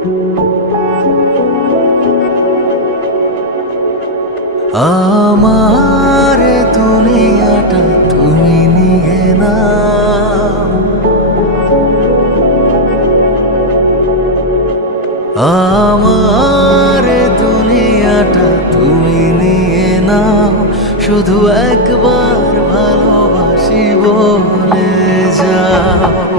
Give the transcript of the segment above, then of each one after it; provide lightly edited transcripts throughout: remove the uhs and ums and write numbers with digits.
আমার দুনিয়াটা তুমি নিয়ে নাও, আমার দুনিয়াটা তুমি নিয়ে নাও। শুধু একবার ভালোবাসি বলে যাও।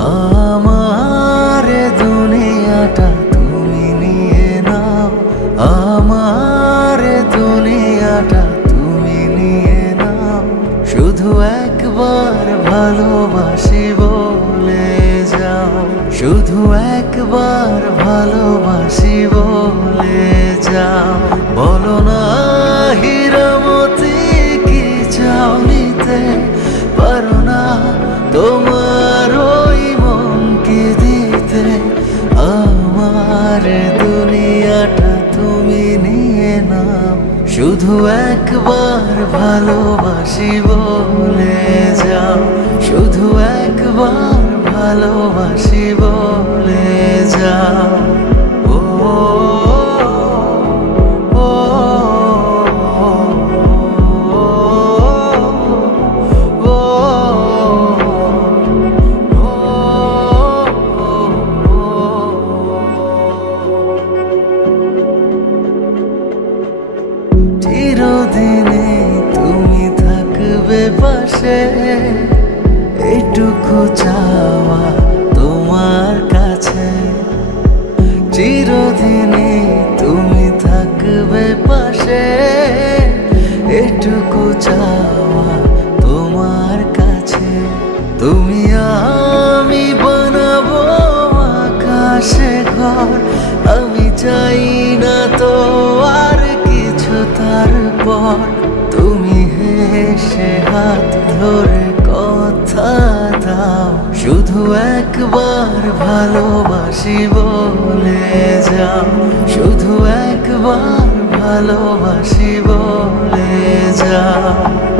আমার দুনিয়াটা তুমি নিয়ে নাও, আমার দুনিয়াটা তুমি নিয়ে নাও। শুধু একবার ভালোবাসি বলে যাও, শুধু একবার ভালোবাসি বলে যাও। বলো না হীরামতি কি চাও নিতে পারো না তোমার ওই মনকে দিতে। আমার দুনিয়াটা তুমি নিয়ে নাও, শুধু একবার ভালোবাসি বলে যাও, শুধু একবার ভালোবাসি বলে যাও। ও চিরদিনে তুমি থাকবে পাশে, এইটুকু চাওয়া তোমার কাছে। চিরদিনে তুমি থাকবে পাশে, এইটুকু চাওয়া তোমার কাছে। তুমি আমি বানাবো আকাশে ঘর, আমি চাই না তো আর কিছু তারপর। তুমি হেসে হাত ধরে কথা দাও, শুধু একবার ভালোবাসি বলে যাও, শুধু একবার ভালোবাসি বলে যাও।